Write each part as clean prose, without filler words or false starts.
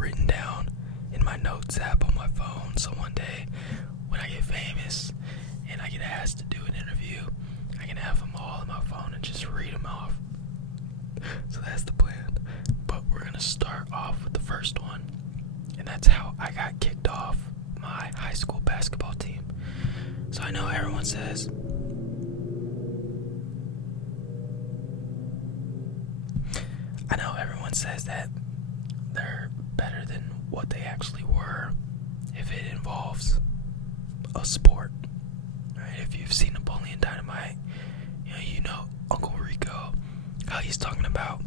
written down in my notes app on my phone. So one day, when I get famous and I get asked to do an interview, I can have them all on my phone and just read them off. So that's the plan. But we're going to start off with the first one. And that's how I got kicked off my high school basketball team. So I know everyone says, that they're better than what they actually were if it involves a sport. Right? If you've seen Napoleon Dynamite, you know Uncle Rico, how he's talking about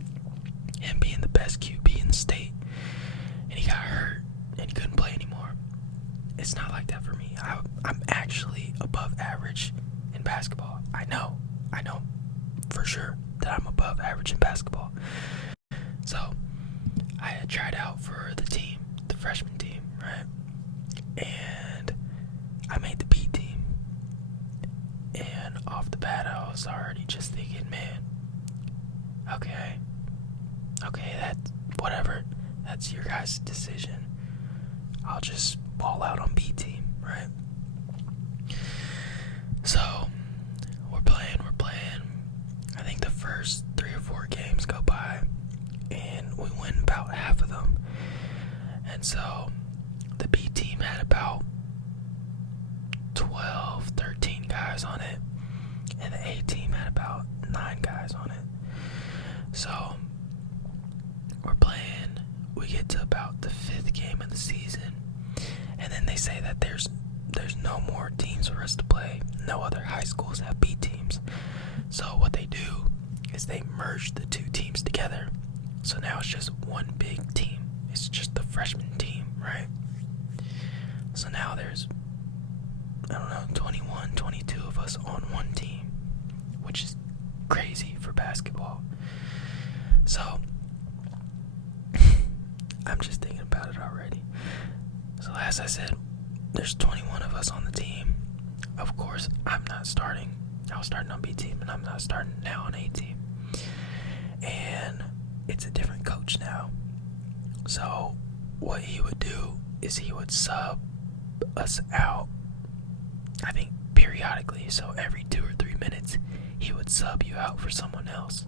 him being the best QB in the state, and he got hurt and he couldn't play anymore. It's not like that for me. I'm actually above average in basketball. I know for sure that I'm above average in basketball. So I had tried out for the team, the freshman team, right? And I made the B team. And off the bat, I was already just thinking, man, okay, that's whatever. That's your guys' decision. I'll just ball out on B team, right? So we're playing. I think the first 3 or 4 games go by, and we win about half of them. And so the B team had about 12, 13 guys on it, and the A team had about 9 guys on it. So we're playing, we get to about the 5th game of the season, and then they say that there's no more teams for us to play. No other high schools have B teams. So what they do is they merge the 2 teams together. So now it's just one big team. It's just the freshman team, right? So now there's, 21, 22 of us on one team, which is crazy for basketball. So I'm just thinking about it already. So as I said, there's 21 of us on the team. Of course, I'm not starting. I was starting on B team, and I'm not starting now on A team. And it's a different coach now. So what he would do is he would sub us out, I think periodically. So every 2 or 3 minutes, he would sub you out for someone else.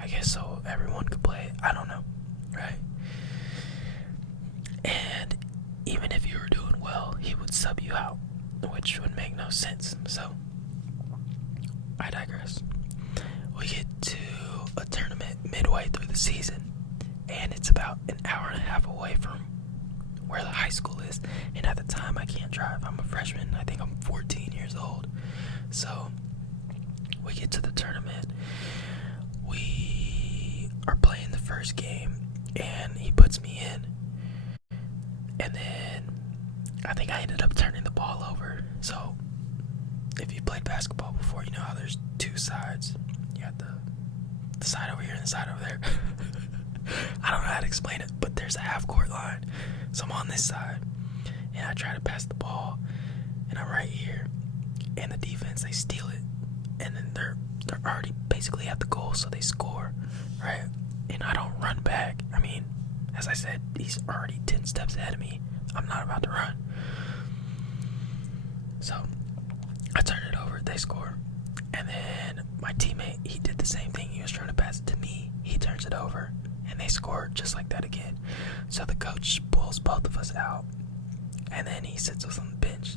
I guess so everyone could play. I don't know, right? And even if you were doing well, he would sub you out, which would make no sense. So I digress. We get to a tournament midway through the season, and it's about an hour and a half away from where the high school is. And at the time, I can't drive. I'm a freshman. I think I'm 14 years old. So we get to the tournament. We are playing the first game, and he puts me in. And then I think I ended up turning the ball over. So if you played basketball before, you know how there's 2 sides. You got the side over here and the side over there. I don't know how to explain it, but there's a half-court line. So I'm on this side, and I try to pass the ball, and I'm right here. And the defense, they steal it, and then they're already basically at the goal, so they score, right? And I don't run back. I mean, as I said, he's already 10 steps ahead of me. I'm not about to run. So I turn it over, they score. And then my teammate, he did the same thing. He was trying to pass it to me. He turns it over, and they scored just like that again. So the coach pulls both of us out, and then he sits us on the bench.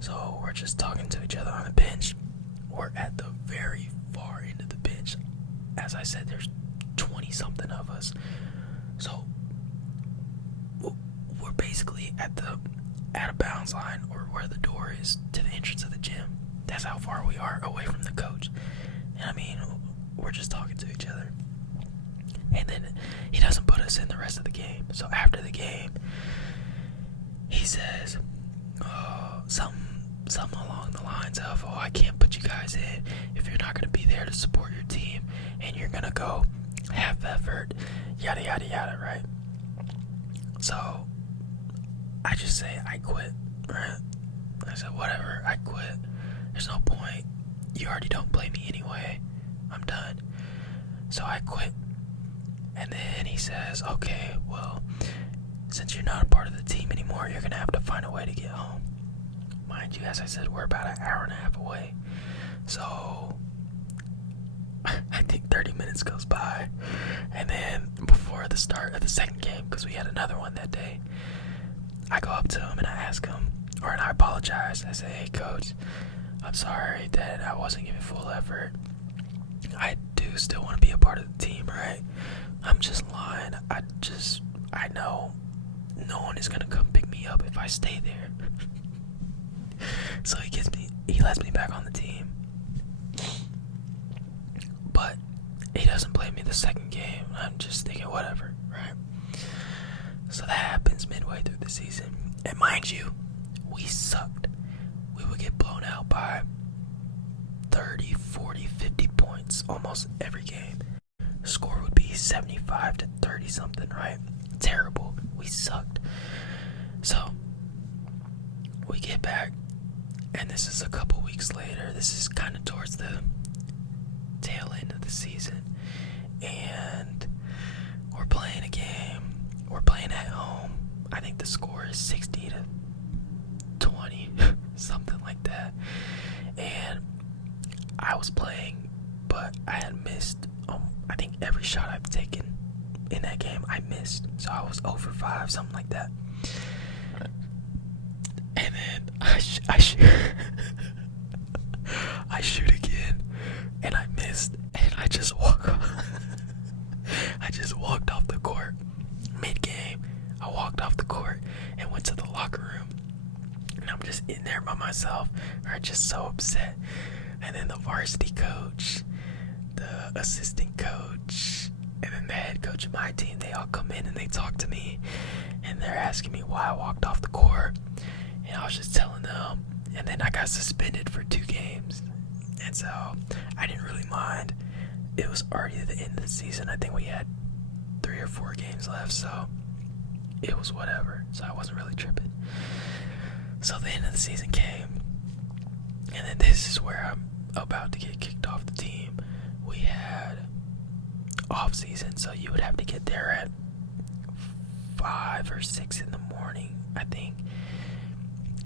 So we're just talking to each other on the bench. We're at the very far end of the bench. As I said, there's 20-something of us. So we're basically at the out-of-bounds line, or where the door is to the entrance of the gym. That's how far we are away from the coach. And I mean, we're just talking to each other. And then he doesn't put us in the rest of the game. So after the game, he says something along the lines of, I can't put you guys in if you're not going to be there to support your team, and you're going to go half effort, yada, yada, yada, right? So I just say, I quit, right? I said, whatever, I quit. There's no point. You already don't play me anyway. I'm done. So I quit. And then he says, okay, well, since you're not a part of the team anymore, you're gonna have to find a way to get home. Mind you, as I said, we're about an hour and a half away. So I think 30 minutes goes by, and then before the start of the second game, because we had another one that day, I go up to him and I ask him, and I apologize. I say, hey coach, I'm sorry that I wasn't giving full effort. I do still want to be a part of the team, right? I'm just lying. I know no one is gonna come pick me up if I stay there. So he lets me back on the team. But he doesn't play me the second game. I'm just thinking, whatever, right? So that happens midway through the season. And mind you, we sucked. We would get blown out by 30, 40, 50 points almost every game. The score would be 75 to 30 something, right? Terrible. We sucked. So we get back, and this is a couple weeks later. This is kind of towards the tail end of the season, and we're playing a game. We're playing at home. I think the score is 60 to 20, something like that. And I was playing, but I had missed. I think every shot I've taken in that game, I missed. So I was 0 for 5, something like that. And then I shoot. I shoot again, and I missed, and I just walked off the court mid-game. I walked off the court and went to the locker room, and I'm just in there by myself. I'm just so upset. And then the varsity coach, the assistant coach, and then the head coach of my team, they all come in and they talk to me, and they're asking me why I walked off the court, and I was just telling them. And then I got suspended for 2 games. And so I didn't really mind. It was already the end of the season. I think we had 3 or 4 games left, so it was whatever. So I wasn't really tripping. So the end of the season came, and then this is where I'm about to get kicked off the team. We had off season, so you would have to get there at 5 or 6 in the morning, I think.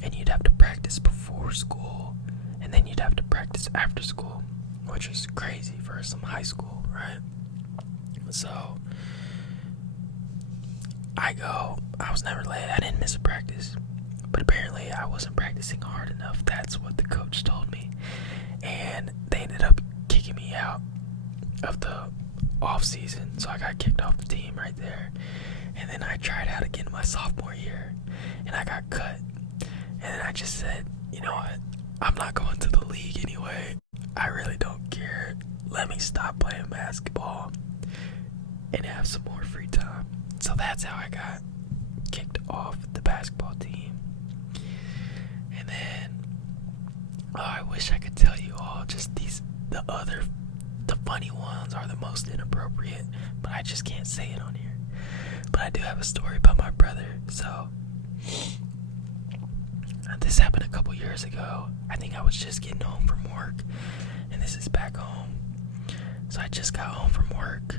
And you'd have to practice before school, and then you'd have to practice after school, which is crazy for some high school, right? So I was never late. I didn't miss a practice, but apparently I wasn't practicing hard enough. That's what the coach told me, and they ended up kicking me out of the off season. So I got kicked off the team right there, and then I tried out again my sophomore year, and I got cut. And then I just said, you know what? I'm not going to the league anyway. I really don't care. Let me stop playing basketball and have some more free time. So that's how I got kicked off the basketball team. And then, I wish I could tell you all just the funny ones are the most inappropriate, but I just can't say it on here. But I do have a story about my brother. So this happened a couple years ago. I think I was just getting home from work, and this is back home. So I just got home from work,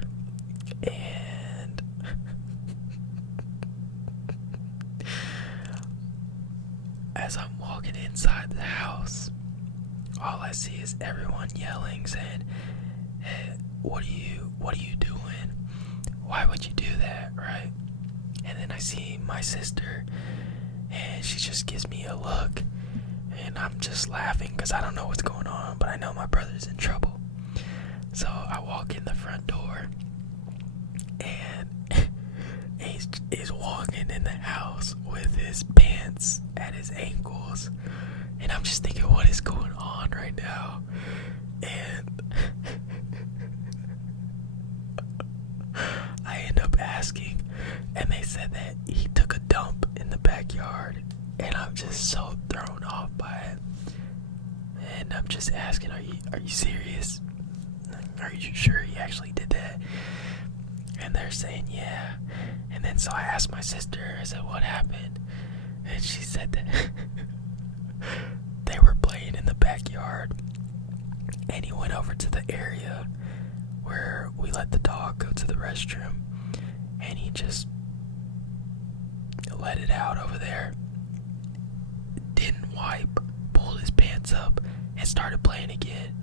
and as I'm walking inside the house, all I see is everyone yelling, saying, hey, what are you doing? Why would you do that, right? And then I see my sister, and she just gives me a look, and I'm just laughing because I don't know what's going on, but I know my brother's in trouble. So I walk in the front door, and he's walking in the house with his pants at his ankles, and I'm just thinking, what is going on right now? And I end up asking, and they said that he took a dump in the backyard, and I'm just so thrown off by it. And I'm just asking, are you serious? Are you sure he actually did that? And they're saying, yeah. And then so I asked my sister, I said, what happened? And she said that they were playing in the backyard, and he went over to the area where we let the dog go to the restroom, and he just let it out over there. Didn't wipe, pulled his pants up, and started playing again.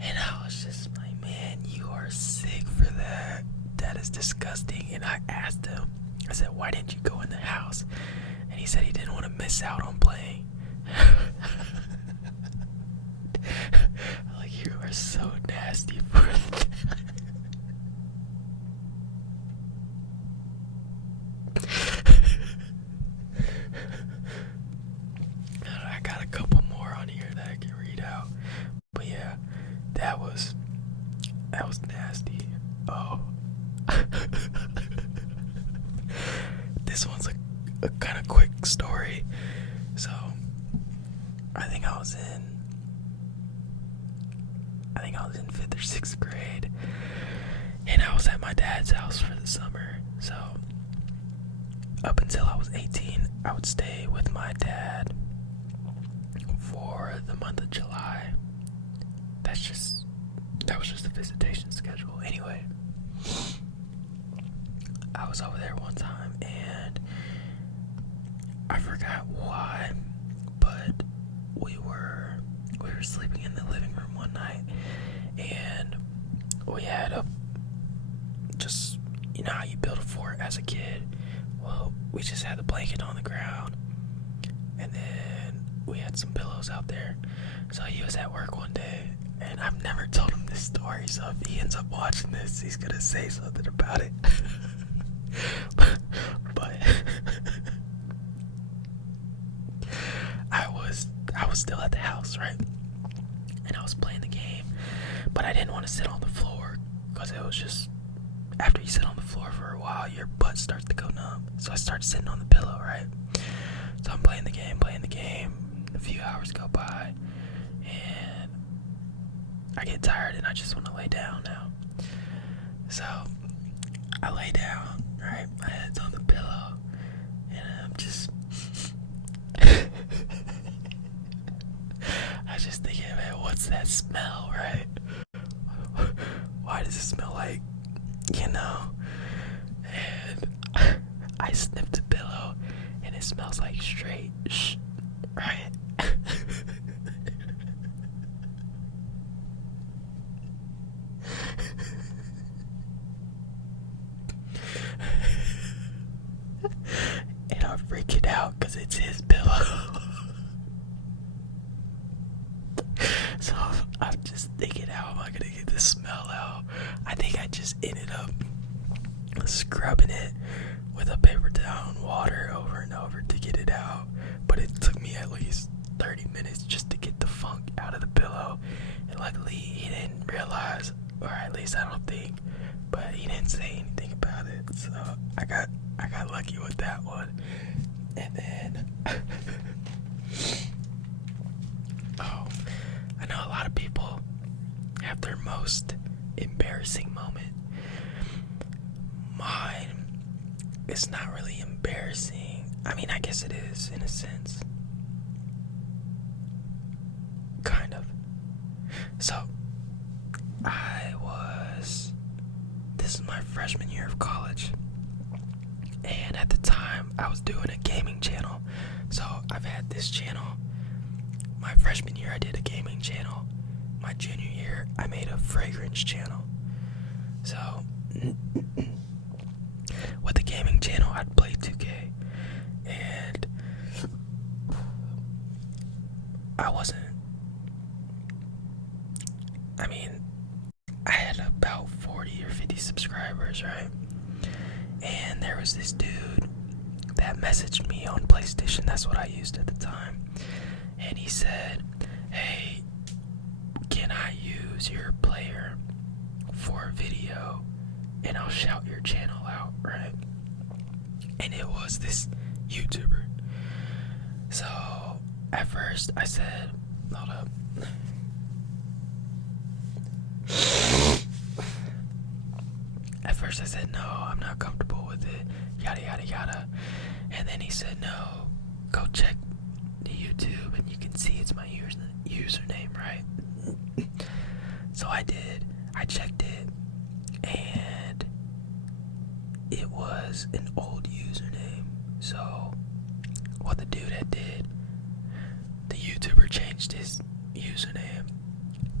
And I was just like, man, you are sick for that. That is disgusting. And I asked him, I said, why didn't you go in the house? And he said he didn't want to miss out on playing. Like, you are so nasty for that. I got a couple more on here that I can read out. But yeah, that was nasty. Oh. This one's a kind of quick story. So, I think I was in 5th or 6th grade, and I was at my dad's house for the summer. So, up until I was 18, I would stay with my dad for the month of July. That was just a visitation schedule. Anyway, I was over there one time, and I forgot why, but we were sleeping in the living room one night, and we had just, you know how you build a fort as a kid. Well, we just had the blanket on the ground, and then we had some pillows out there. So he was at work one day, and I've never told him this story, so if he ends up watching this, he's gonna say something about it. but I was still at the house, right? And I was playing the game, but I didn't want to sit on the floor, because it was just, after you sit on the floor for a while, your butt starts to go numb. So I started sitting on the pillow, right? So I'm playing the game. A few hours go by, and I get tired, and I just want to lay down now. So I lay down, right? My head's on the pillow, and I'm just I was just thinking, man, what's that smell, right? Why does it smell like, you know? And I sniffed the pillow, and it smells like straight right? And I'm freaking out because it's his pillow. So I'm just thinking, how am I gonna get the smell out? I think I just ended up scrubbing it with a paper towel and water over and over to get it out. But it took me at least 30 minutes just to get the funk out of the pillow. And luckily he didn't realize, or at least I don't think, but he didn't say anything about it. So I got lucky with that one. And then oh, I know a lot of people have their most embarrassing moment. Mine is not really embarrassing. I mean, I guess it is in a sense. Kind of. So, this is my freshman year of college. And at the time, I was doing a gaming channel. So, I've had this channel. My freshman year, I did a gaming channel. My junior year, I made a fragrance channel. So, with the gaming channel, I'd play 2K. And I had about 40 or 50 subscribers, right? And there was this dude that messaged me on PlayStation. That's what I used at the time. And he said, hey, can I use your player for a video and I'll shout your channel out, right? And it was this YouTuber. So at first I said, hold up. At first I said, no, I'm not comfortable with it, yada yada yada. And then he said, no, go check the YouTube and you can see it's my username, right? So I did. I checked it, and it was an old username. So what the dude had did, the YouTuber changed his username,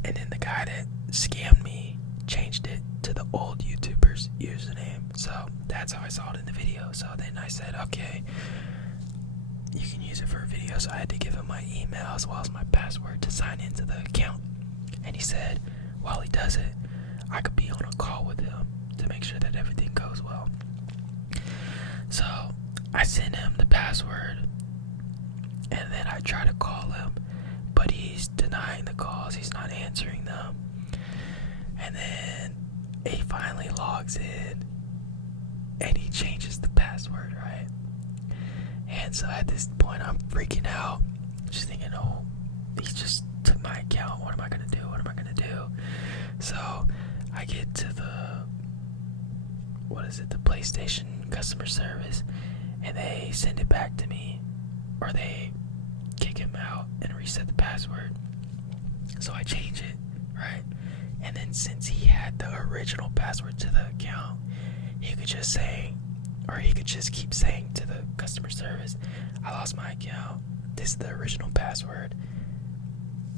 and then the guy that scammed me changed it to the old YouTuber's username. So that's how I saw it in the video. So then I said, okay, you can use it for a video. So I had to give him my email as well as my password to sign into the account. And he said, while he does it, I could be on a call with him to make sure that everything goes well. So I sent him the password, and then I try to call him, but he's denying the calls. He's not answering them. And then he finally logs in, and he changes the password, right? And so at this point, I'm freaking out, just thinking, oh, he just took my account. What am I gonna do? What am I gonna do? So I get to the PlayStation customer service, and they send it back to me, or they kick him out and reset the password. So I change it, right? And then since he had the original password to the account, he could just keep saying to the customer service, I lost my account. This is the original password.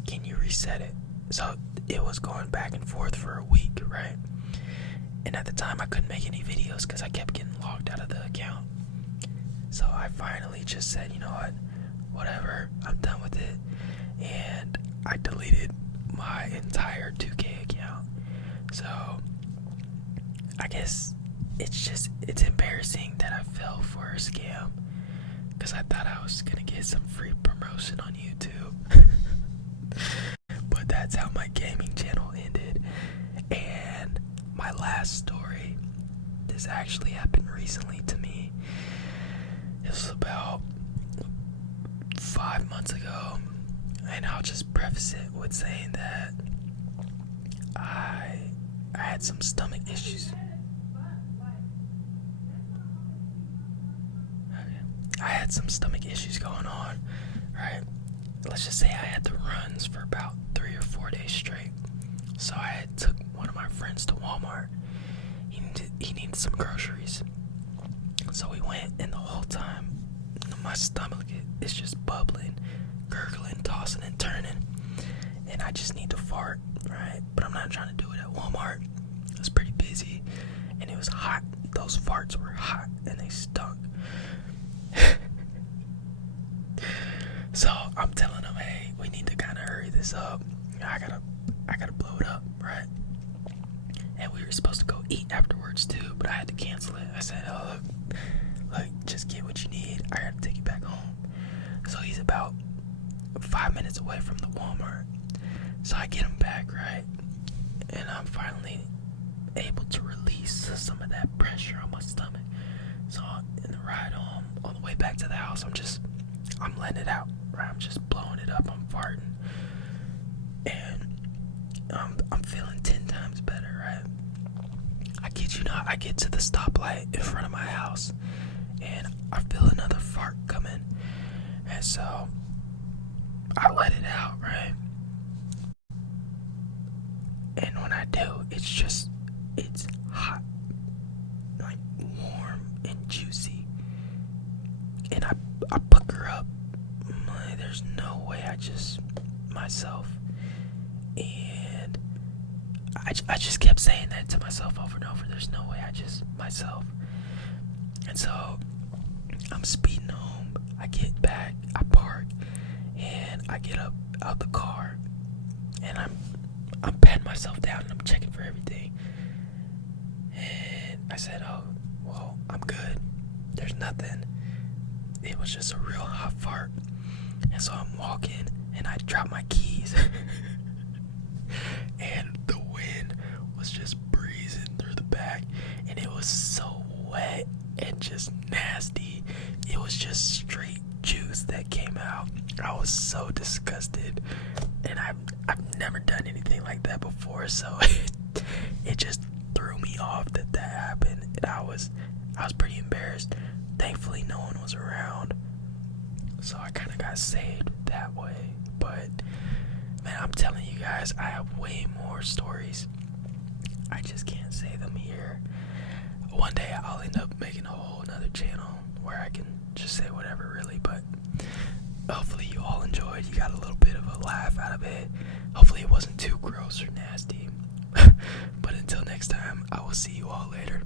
Can you reset it? So it was going back and forth for a week, right? And at the time, I couldn't make any videos because I kept getting logged out of the account. So I finally just said, you know what? Whatever, I'm done with it. And I deleted my entire 2K account. So I guess it's embarrassing that I fell for a scam, because I thought I was gonna get some free promotion on YouTube. But that's how my gaming channel ended. And my last story, this actually happened recently to me. It was about 5 months ago, and I'll just preface it with saying that I had some stomach issues. I had some stomach issues going on, right? Let's just say I had the runs for about 3 or 4 days straight. So I took one of my friends to Walmart. He needed some groceries. So we went, and the whole time, my stomach is just bubbling, gurgling, tossing and turning. And I just need to fart, right? But I'm not trying to do it at Walmart. It was pretty busy, and it was hot. Those farts were hot, and they stunk. So I'm telling him, hey, we need to kind of hurry this up. I gotta blow it up, right? And we were supposed to go eat afterwards too, but I had to cancel it. I said, oh, look, just get what you need. I gotta take you back home. So he's about 5 minutes away from the Walmart. So I get him back, right? And I'm finally able to release some of that pressure on my stomach. So in the ride home, on the way back to the house, I'm letting it out, right? I'm just blowing it up. I'm farting. And I'm feeling 10 times better, right? I kid you not, I get to the stoplight in front of my house, and I feel another fart coming. And so I let it out, right? And when I do, it's hot, like warm and juicy. And I pucker up. There's no way I just myself. And I just kept saying that to myself over and over. There's no way I just myself. And so I'm speeding home. I get back, I park, and I get up out the car, and I'm patting myself down, and I'm checking for everything. And I said, oh, well, I'm good. There's nothing. It was just a real hot fart. And so I'm walking, and I drop my keys. And the wind was just breezing through the back, and it was so wet and just nasty. It was just straight juice that came out. I was so disgusted, and I've never done anything like that before, so it just threw me off that happened, and I was pretty embarrassed. Thankfully, no one was around, so I kind of got saved that way. But man, I'm telling you guys, I have way more stories. I just can't say them here. One day I'll end up making a whole another channel where I can just say whatever, really. But hopefully you all enjoyed. You got a little bit of a laugh out of it. Hopefully it wasn't too gross or nasty. But until next time, I will see you all later.